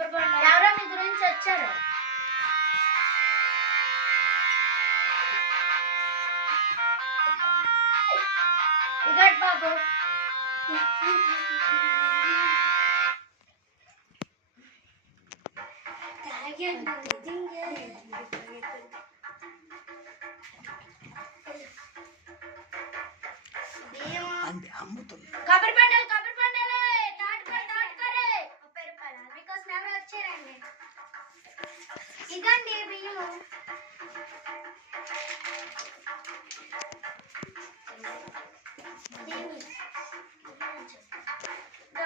ఎవరో మీ గురించి వచ్చారు? పండు ఇదండి బియ్యము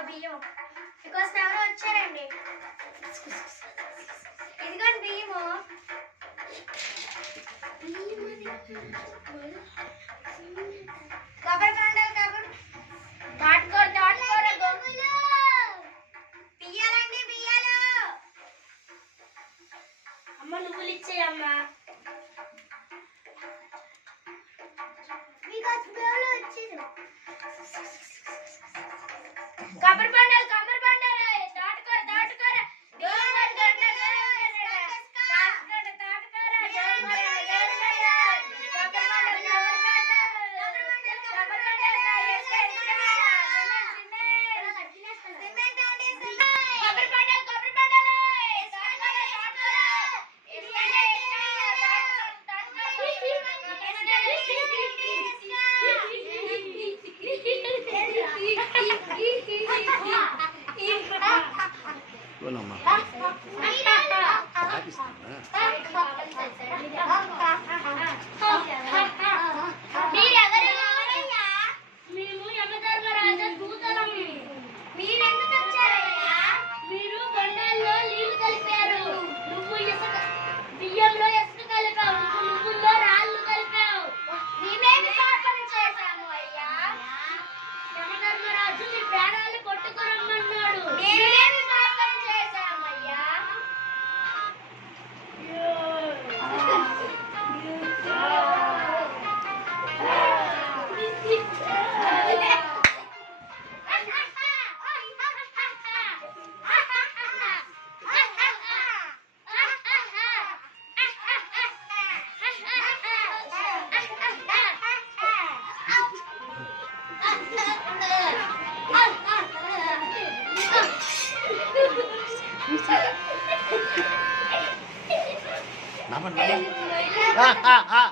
బియ్యం. ఇకోసం ఎవరో వచ్చారండి. ఇదిగోండి బియ్యము. బియ్యం కాబట్టి పండాలి આપણને